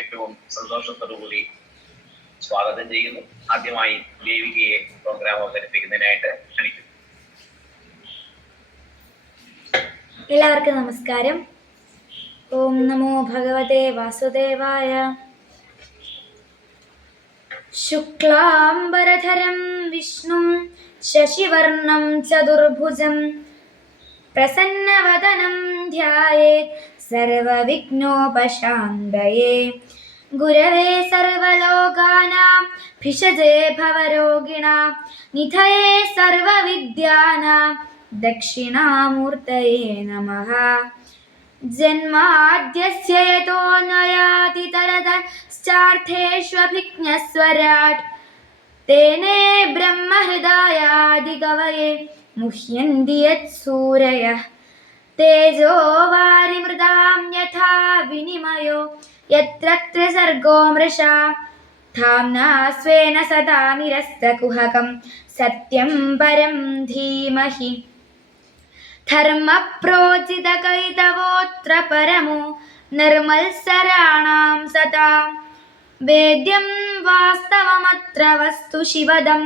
ഏറ്റവും സന്തോഷത്തോടുകൂടി സ്വാഗതം ചെയ്യുന്നു. ആദ്യമായി ദേവികയെ പ്രോഗ്രാം അവതരിപ്പിക്കുന്നതിനായിട്ട് ക്ഷണിക്കുന്നു. എല്ലാവർക്കും നമസ്കാരം. ഓം നമോ ഭഗവതേ വാസുദേവായ. ശുക്ലാംബരധരം വിഷ്ണും ശശിവർണം ചതുർഭുജം പ്രസന്നവദനം ധ്യായേത് സർവവിഘ്നോപശാന്തയേ. ഗുരവേ സർവലോകാനാം ഭിഷജേ ഭവരോഗിണാം നിധയേ സർവവിദ്യാനാം ദക്ഷിണാമൂർത്തയേ നമഃ. ജന്മാദ്യസ്യ യതോന്വയാദിതരതശ്ചാർത്ഥേഷ്വഭിജ്ഞസ്വരാട് തേനേ ബ്രഹ്മഹൃദയാദികവയേ മുഹ്യന്തി യത്സൂരയഃ. തേജോ വാരിമൃതാം യഥാ വിനിമയോ യത്ര ത്രിസർഗോ മൃഷാ ധാമ്നാ സ്വേന സദാ നിരസ്തകുഹകം സത്യം പരം ധീമഹി. ധർമ്മപ്രോചിതകൈതവോത്ര പരമോ നിർമത്സരാണാം സതാം വേദ്യം വാസ്തവമത്ര വസ്തു ശിവദം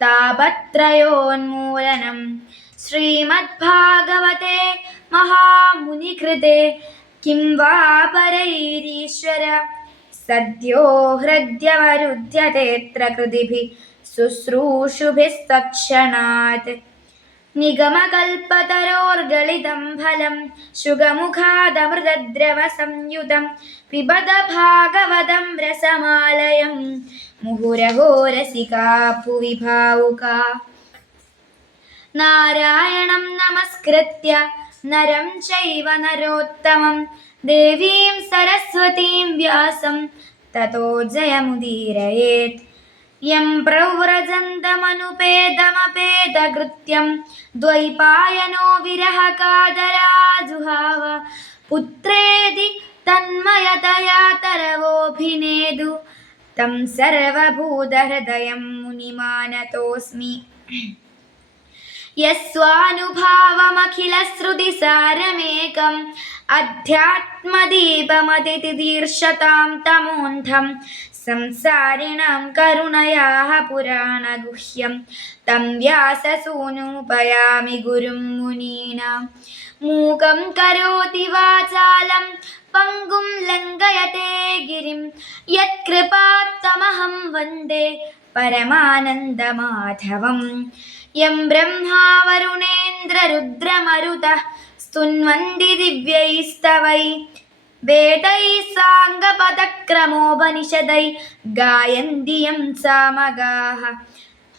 താപത്രയോന്മൂലനം. ശ്രീമദ്ഭാഗവതേ മഹാമുനികൃതേ കിം വാ പരൈരീശ്വര സദ്യോ ഹൃദ്യവരുധ്യതേത്ര കൃതിഭിः ശുശ്രൂഷുഭിസ്തക്ഷണാത്. നിഗമകൽപതരോർഗളിതം ഫലം ശുഗമുഖാദമൃതദ്രവസംയുതം പിബത ഭാഗവതം രസമാലയം മുഹുരഹോ രസികാ ഭുവി ഭാവുകാ. നാരായണം നമസ്കൃത്യ നരം ചൈവ നരോത്തമം ദേവീം സരസ്വതീം വ്യാസം തതോ ജയമുദീരയേത്. യം പ്രവ്രജന്തമനുപേതമപേതകൃത്യം ദ്വൈപായനോ വിരഹകാതരാജുഹാവ പുത്രേതി തന്മയതയാ തരവോഭിനേദു തം സർവഭൂതഹൃദയം മുനിമാനതോസ്മി. യസ്വാനുഭാവമഖിലശ്രുതിസാരമേകം അധ്യാത്മദീപമതിതിദീർഷതാം തമോന്ധം സംസാരിണാം കരുണയാഃ പുരാണഗുഹ്യം തം വ്യാസസൂനുപയാമി ഗുരും മുനീനാം. മൂകം കരോതി വാചാലം പങ്കും ലംഘയത്തെ ഗിരിം യത്കൃപാത്തമഹം വന്ദേ പരമാനന്ദമാധവം. യം ബ്രഹ്മാ വരുണേന്ദ്രരുദ്രമരുതഃ സ്തുന്വന്തി ദിവ്യൈസ്തവൈ വേദൈः സാംഗപദക്രമോപനിഷദൈ ഗായന്തി യം സാമഗാഃ.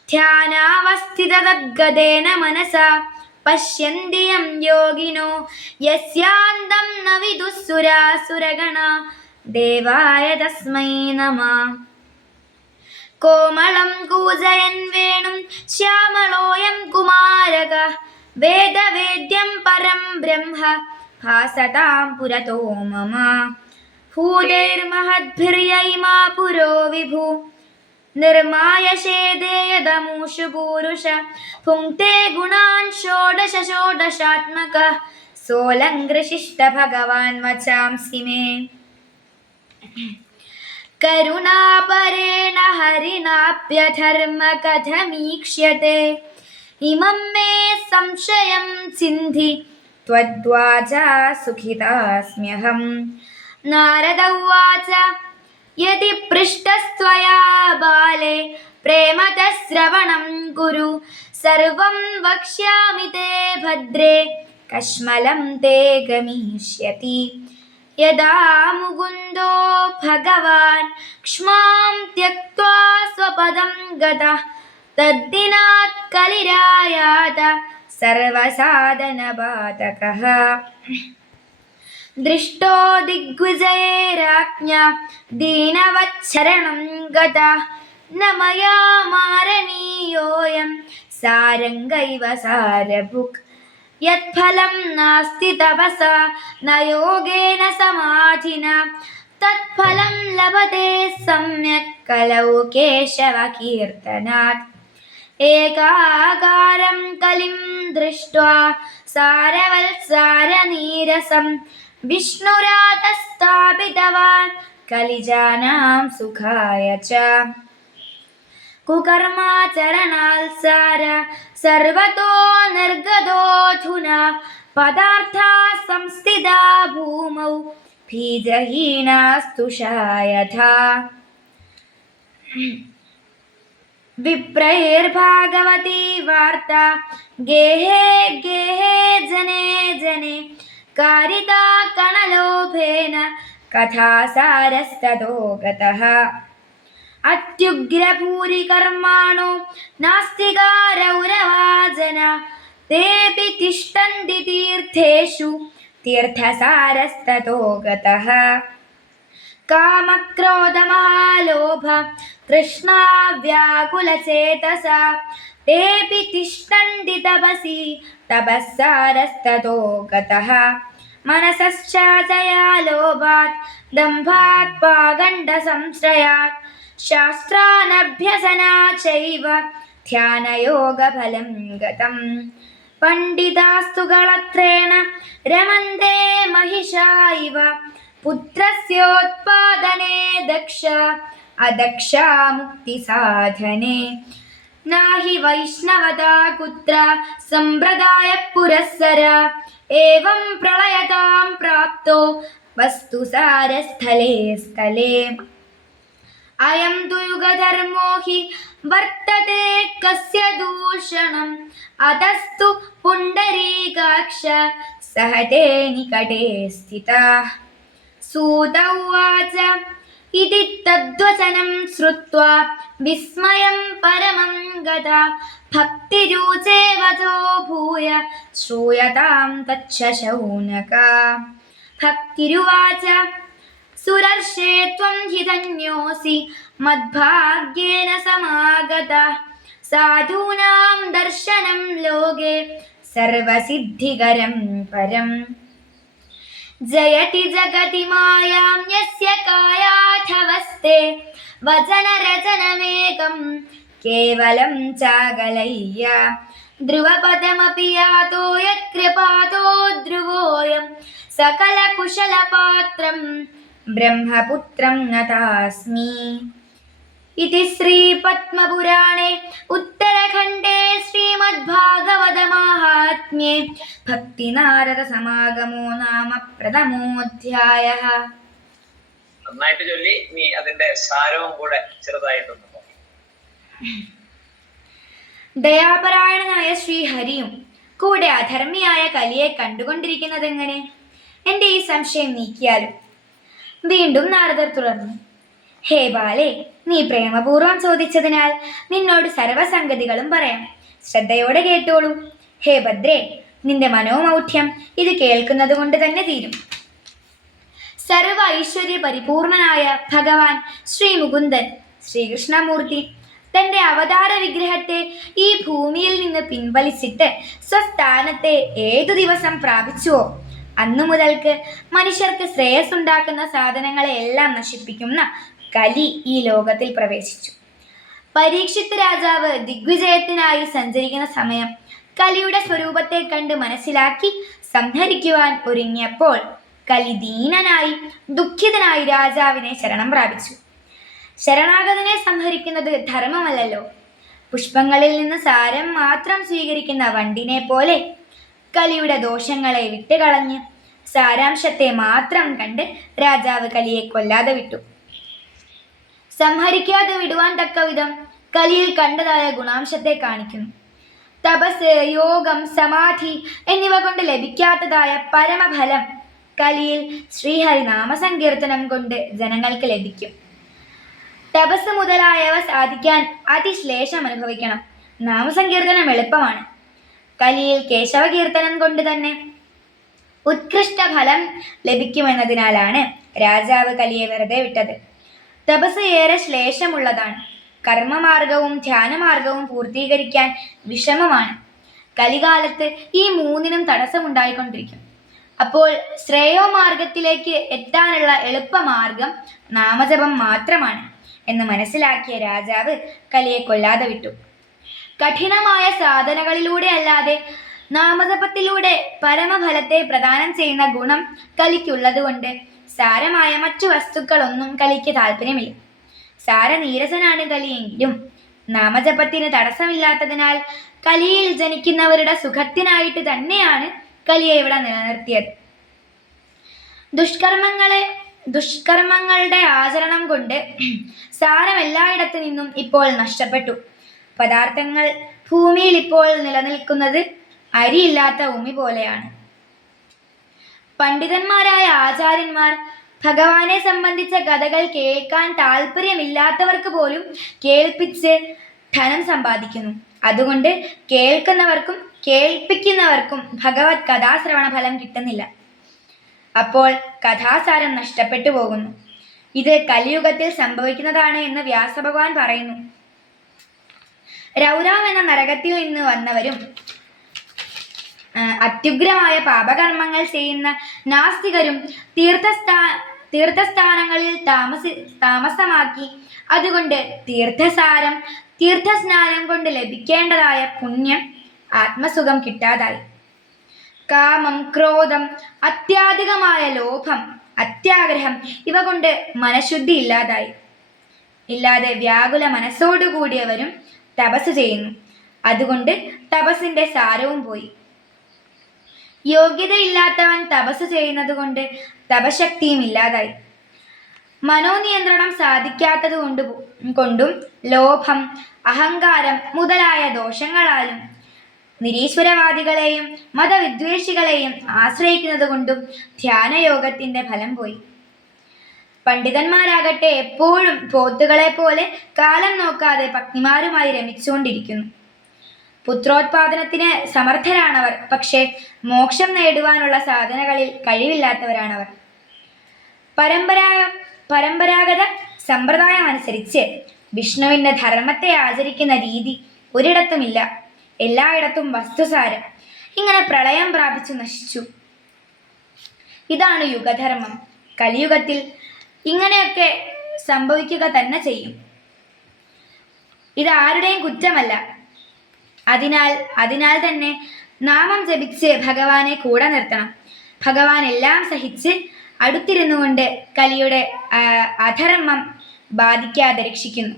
ധ്യാനാവസ്ഥിതതദ്ഗതേന മനസാ പശ്യന്തി യം യോഗിനോ യസ്യാന്തം ന വിദുഃ സുരാസുരഗണാ ദേവായ തസ്മൈ നമഃ. കോമളം കൂജയൻ വേണും ശ്യാമളോയം കുമാരകഃ വേദവേദ്യം പരം ബ്രഹ്മ ഭാസതാം പുരതോ മമ. ഭൂതൈർമഹദ്ഭിർയൈമാ പുരോ വിഭു നിർമായശേദേ യദമൂഷു പൂരുഷ ഭുങ്ക്തേ ഗുണാൻ ഷോഡശ ഷോഡശാത്മകഃ സോലങ്കൃശിഷ്ട ഭഗവാൻ വചാംസി മേ. കരുണാപരേണ ഹരിണാപ്യധർമ്മ കഥമീക്ഷ്യത്തെ ഇമം മേ സംശയം സിന്ധി ത്വദ്വാചാ സുഖിതാസ്മ്യഹം. നാരദ ഉവാച യദി പൃഷ്ടസ്ത്വയാ ബാലേ പ്രേമതഃ ശ്രവണം കുരു സർവം വക്ഷ്യാമി തേ ഭദ്രേ കശ്മലം തേ ഗമിഷ്യതി. യദാ മുകുന്ദോ ഭഗവാൻ ക്ഷ്മാം ത്യക്ത്വാ സ്വപദം ഗതഃ തദ്ദിനാത് കലിരായാത സർവസാധനബാധകഃ. ദൃഷ്ടോ ദിഗ്വിജയേരാജ്ഞാ ദീനവത്സരണം ഗതഃ ന മയാ മാരണീയോയം സാരംഗൈവ സാരഭുക്. യത്ഫലം നാസ്തി തപസാ ന യോഗേന സമാധിനാ തത്ഫലം ലഭത്തെ സമ്യക് കലൗ കേശവ കീർത്തനാത്. ഏകാകാരം കലിം ദൃഷ്ട്വാ സാരവത്സാരനീരസം വിഷ്ണുരാതസ്ഥാപിതവാൻ कलिजानां सुखाय च कुकर्माचरणाल्सार सर्वतो निर्गतोऽधुना पदार्था संस्थिता भूमौ बीजहीनास्तुषा यथा विप्रैर्भागवती वार्ता गेहे गेहे जने जने कारिता कणलोभेन कथासारस्ततो गतः अत्युग्रभूरिकर्माणो नास्तिकारौरवाजना तेऽपि तिष्ठन्ति तीर्थेषु तीर्थसारस्ततो गतः कामक्रोधमहालोभ तृष्णा व्याकुलचेतसा तेऽपि तिष्ठन्ति तपसि तपःसारस्ततो गतः मनसश्चाचया लोभात् दम्भात् पागण्डसंश्रयात् शास्त्रानभ्यसनात् चैव ध्यानयोगफलं गतम् पण्डितास्तु गलत्रेण रमन्ते महिषा इव पुत्रस्योत्पादने दक्ष अदक्षा मुक्तिसाधने नाहि वैष्णवता कुत्र सम्प्रदाय पुरस्सर एवं प्रलयतां प्राप्तो वस्तुसारस्थले स्थले अयं तु युगधर्मो हि वर्तते कस्य दूषणम् अतस्तु पुण्डरीकाक्ष सहते निकटे स्थितः सूत उवाच इति तद्वचनं श्रुत्वा विस्मयं परमं गता भक्तिरुचे वचो भूय श्रूयतां तच्च शौनका भक्तिरुवाच सुरर्षे त्वं हि धन्योऽसि मद्भाग्येन समागता साधूनां दर्शनं लोके सर्वसिद्धिकरं परम् जयति जगति मायां यस्य कायाथवस्ते वचनरचनमेकं केवलं चागलय्य ध्रुवपदमपि यातो यत्कृपातो ध्रुवोऽयं सकलकुशलपात्रं ब्रह्मपुत्रं नतास्मि इति श्रीपद्मपुराणे उत्तरखण्डे श्रीमद्भागवतमाहात्म्ये ഭക്തിനാരദസമാഗമോ നാമ പ്രഥമോധ്യായഃ. നന്നായിട്ട് ചൊല്ലി നീ അതിന്റെ സാരവും കൂടെ ചെറുതായിട്ടൊന്ന് നോക്കി. ദയാപരായണനായ ശ്രീഹരിയും കൂടെ അധർമ്മിയായ കലിയെ കണ്ടുകൊണ്ടിരിക്കുന്നതെങ്ങനെ? എൻ്റെ ഈ സംശയം നീക്കിയാലും. വീണ്ടും നാരദർ തുടർന്നു. ഹേ ബാലേ, നീ പ്രേമപൂർവം ചോദിച്ചതിനാൽ നിന്നോട് സർവസംഗതികളും പറയാം. ശ്രദ്ധയോടെ കേട്ടോളൂ. ഹേ ഭദ്രേ, നിന്റെ മനോമൗഢ്യം ഇത് കേൾക്കുന്നത് കൊണ്ട് തന്നെ തീരും. സർവ ഐശ്വര്യ പരിപൂർണനായ ഭഗവാൻ ശ്രീ മുകുന്ദൻ ശ്രീകൃഷ്ണമൂർത്തി തന്റെ അവതാര വിഗ്രഹത്തെ ഈ ഭൂമിയിൽ നിന്ന് പിൻവലിച്ചിട്ട് സ്വസ്ഥാനത്തെ ഏതു ദിവസം പ്രാപിച്ചുവോ അന്നു മുതൽക്ക് മനുഷ്യർക്ക് ശ്രേയസ് ഉണ്ടാക്കുന്ന സാധനങ്ങളെ എല്ലാം നശിപ്പിക്കുന്ന കലി ഈ ലോകത്തിൽ പ്രവേശിച്ചു. പരീക്ഷിത് രാജാവ് ദിഗ്വിജയത്തിനായി സഞ്ചരിക്കുന്ന സമയം കലിയുടെ സ്വരൂപത്തെ കണ്ട് മനസ്സിലാക്കി സംഹരിക്കുവാൻ ഒരുങ്ങിയപ്പോൾ കലി ദീനനായി ദുഃഖിതനായി രാജാവിനെ ശരണം പ്രാപിച്ചു. ശരണാഗതനെ സംഹരിക്കുന്നത് ധർമ്മമല്ലല്ലോ. പുഷ്പങ്ങളിൽ നിന്ന് സാരം മാത്രം സ്വീകരിക്കുന്ന വണ്ടിനെ പോലെ കലിയുടെ ദോഷങ്ങളെ വിട്ടുകളഞ്ഞ് സാരാംശത്തെ മാത്രം കണ്ട് രാജാവ് കലിയെ കൊല്ലാതെ വിട്ടു. സംഹരിക്കാതെ വിടുവാൻ തക്ക വിധം കലിയിൽ കണ്ടതായ ഗുണാംശത്തെ കാണിക്കുന്നു. തപസ്, യോഗം, സമാധി എന്നിവ കൊണ്ട് ലഭിക്കാത്തതായ പരമഫലം കലിയിൽ ശ്രീഹരി നാമസങ്കീർത്തനം കൊണ്ട് ജനങ്ങൾക്ക് ലഭിക്കും. തപസ് മുതലായവ സാധിക്കാൻ അതിശ്ലേഷം അനുഭവിക്കണം. നാമസങ്കീർത്തനം എളുപ്പമാണ്. കലിയിൽ കേശവകീർത്തനം കൊണ്ട് തന്നെ ഉത്കൃഷ്ട ഫലം ലഭിക്കുമെന്നതിനാലാണ് രാജാവ് കലിയെ വെറുതെ വിട്ടത്. തപസ് ഏറെ ശ്ലേഷമുള്ളതാണ്. കർമ്മമാർഗവും ധ്യാനമാർഗവും പൂർത്തീകരിക്കാൻ വിഷമമാണ്. കലികാലത്ത് ഈ മൂന്നിനും തടസ്സമുണ്ടായിക്കൊണ്ടിരിക്കും. അപ്പോൾ ശ്രേയോ മാർഗത്തിലേക്ക് എത്താനുള്ള എളുപ്പമാർഗം നാമജപം മാത്രമാണ് എന്ന് മനസ്സിലാക്കിയ രാജാവ് കലിയെ കൊല്ലാതെ വിട്ടു. കഠിനമായ സാധനകളിലൂടെ അല്ലാതെ നാമജപത്തിലൂടെ പരമഫലത്തെ പ്രദാനം ചെയ്യുന്ന ഗുണം കലിക്കുള്ളതുകൊണ്ട് സാരമായ മറ്റു വസ്തുക്കളൊന്നും കലിക്ക് താല്പര്യമില്ല. സാരനീരസനാണ് കലിയെങ്കിലും നാമജപത്തിന് തടസ്സമില്ലാത്തതിനാൽ കലിയിൽ ജനിക്കുന്നവരുടെ സുഖത്തിനായിട്ട് തന്നെയാണ് കലിയെ ഇവിടെ നിലനിർത്തിയത്. ദുഷ്കർമ്മങ്ങളുടെ ആചരണം കൊണ്ട് സാരം എല്ലായിടത്തു നിന്നും ഇപ്പോൾ നഷ്ടപ്പെട്ടു. പദാർത്ഥങ്ങൾ ഭൂമിയിൽ ഇപ്പോൾ നിലനിൽക്കുന്നത് അരിയില്ലാത്ത ഉമി പോലെയാണ്. പണ്ഡിതന്മാരായ ആചാര്യന്മാർ ഭഗവാനെ സംബന്ധിച്ച കഥകൾ കേൾക്കാൻ താല്പര്യമില്ലാത്തവർക്ക് പോലും കേൾപ്പിച്ച് ധനം സമ്പാദിക്കുന്നു. അതുകൊണ്ട് കേൾക്കുന്നവർക്കും കേൾപ്പിക്കുന്നവർക്കും ഭഗവത് കഥാശ്രവണ ഫലം കിട്ടുന്നില്ല. അപ്പോൾ കഥാസാരം നഷ്ടപ്പെട്ടു പോകുന്നു. ഇത് കലിയുഗത്തിൽ സംഭവിക്കുന്നതാണ് എന്ന് വ്യാസഭഗവാൻ പറയുന്നു. രൗരാം എന്ന നരകത്തിൽ നിന്ന് വന്നവരും അത്യുഗ്രമായ പാപകർമ്മങ്ങൾ ചെയ്യുന്ന നാസ്തികരും തീർത്ഥസ്ഥാനങ്ങളിൽ താമസമാക്കി അതുകൊണ്ട് തീർത്ഥസ്നാനം കൊണ്ട് ലഭിക്കേണ്ടതായ പുണ്യം ആത്മസുഖം കിട്ടാതായി. കാമം, ക്രോധം, അത്യാധികമായ ലോഭം, അത്യാഗ്രഹം ഇവ കൊണ്ട് മനഃശുദ്ധി ഇല്ലാതെ വ്യാകുല മനസ്സോടുകൂടിയവരും തപസ് ചെയ്യുന്നു. അതുകൊണ്ട് തപസ്സിന്റെ സാരവും പോയി. യോഗ്യതയില്ലാത്തവൻ തപസ് ചെയ്യുന്നത് കൊണ്ട് തപശക്തിയും ഇല്ലാതായി. മനോനിയന്ത്രണം സാധിക്കാത്തത് കൊണ്ടും ലോഭം, അഹങ്കാരം മുതലായ ദോഷങ്ങളാലും നിരീശ്വരവാദികളെയും മതവിദ്വേഷികളെയും ആശ്രയിക്കുന്നത് കൊണ്ടും ധ്യാനയോഗത്തിന്റെ ഫലം പോയി. പണ്ഡിതന്മാരാകട്ടെ എപ്പോഴും പോത്തുകളെ പോലെ കാലം നോക്കാതെ പത്നിമാരുമായി രമിച്ചുകൊണ്ടിരിക്കുന്നു. പുത്രോത്പാദനത്തിന് സമർത്ഥരാണവർ, പക്ഷേ മോക്ഷം നേടുവാനുള്ള സാധനകളിൽ കഴിവില്ലാത്തവരാണവർ. പരമ്പരാഗത സമ്പ്രദായം അനുസരിച്ച് വിഷ്ണുവിന്റെ ധർമ്മത്തെ ആചരിക്കുന്ന രീതി ഒരിടത്തുമില്ല. എല്ലായിടത്തും വസ്തുസാരം. ഇങ്ങനെ പ്രളയം പ്രാപിച്ചു നശിച്ചു. ഇതാണ് യുഗധർമ്മം. കലിയുഗത്തിൽ ഇങ്ങനെയൊക്കെ സംഭവിക്കുക തന്നെ ചെയ്യും. ഇത് ആരുടെയും കുറ്റമല്ല. അതിനാൽ തന്നെ നാമം ജപിച്ച് ഭഗവാനെ കൂടെ നിർത്തണം. ഭഗവാൻ എല്ലാം സഹിച്ച് അടുത്തിരുന്നു കൊണ്ട് കലിയുടെ അധർമ്മം ബാധിക്കാതെ രക്ഷിക്കുന്നു.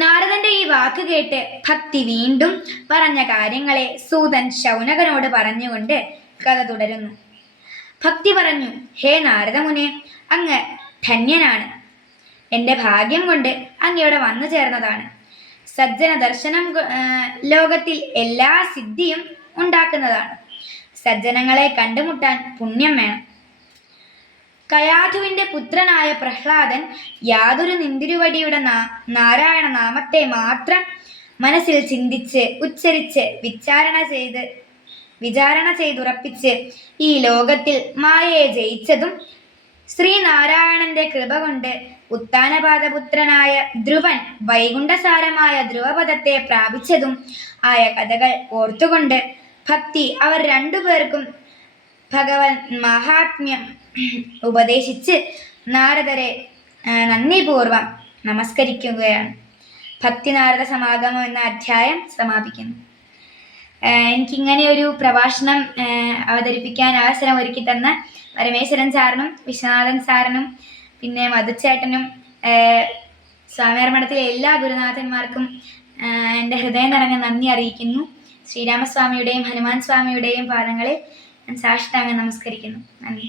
നാരദന്റെ ഈ വാക്ക് കേട്ട് ഭക്തി വീണ്ടും പറഞ്ഞ കാര്യങ്ങളെ സൂതൻ ശൗനകനോട് പറഞ്ഞുകൊണ്ട് കഥ തുടരുന്നു. ഭക്തി പറഞ്ഞു: ഹേ നാരദമുനെ, അങ്ങ് ധന്യനാണ്. എൻ്റെ ഭാഗ്യം കൊണ്ട് അങ്ങയുടെ വന്നു ചേർന്നതാണ്. സജ്ജന ദർശനം ലോകത്തിൽ എല്ലാ സിദ്ധിയും ഉണ്ടാക്കുന്നതാണ്. സജ്ജനങ്ങളെ കണ്ടുമുട്ടാൻ പുണ്യം വേണം. കയാധുവിന്റെ പുത്രനായ പ്രഹ്ലാദൻ യാതൊരു നിന്തിരുവടിയുടെ നാരായണ നാമത്തെ മാത്രം മനസ്സിൽ ചിന്തിച്ച് ഉച്ചരിച്ച് വിചാരണ ചെയ്തുറപ്പിച്ച് ഈ ലോകത്തിൽ മായയെ ജയിച്ചതും ശ്രീനാരായണന്റെ കൃപ കൊണ്ട് ഉത്താനപാദപുത്രനായ ധ്രുവൻ വൈകുണ്ഠസാരമായ ധ്രുവപദത്തെ പ്രാപിച്ചതും ആയ കഥകൾ ഓർത്തുകൊണ്ട് ഭക്തി അവർ രണ്ടുപേർക്കും ഭഗവൻ മഹാത്മ്യം ഉപദേശിച്ച് നാരദരെ നന്ദിപൂർവം നമസ്കരിക്കുകയാണ്. ഭക്തി നാരദ സമാഗമം എന്ന അധ്യായം സമാപിക്കുന്നു. എനിക്കിങ്ങനെ ഒരു പ്രഭാഷണം അവതരിപ്പിക്കാൻ അവസരം ഒരുക്കി തന്ന പരമേശ്വരൻ സാറിനും വിശ്വനാഥൻ സാറിനും പിന്നെ മധുച്ചേട്ടനും സ്വാമിയാർ മഠത്തിലെ എല്ലാ ഗുരുനാഥന്മാർക്കും എൻ്റെ ഹൃദയം നിറഞ്ഞ നന്ദി അറിയിക്കുന്നു. ശ്രീരാമസ്വാമിയുടെയും ഹനുമാൻ സ്വാമിയുടെയും പാദങ്ങളിൽ ഞാൻ സാഷ്ടാംഗം നമസ്കരിക്കുന്നു. നന്ദി.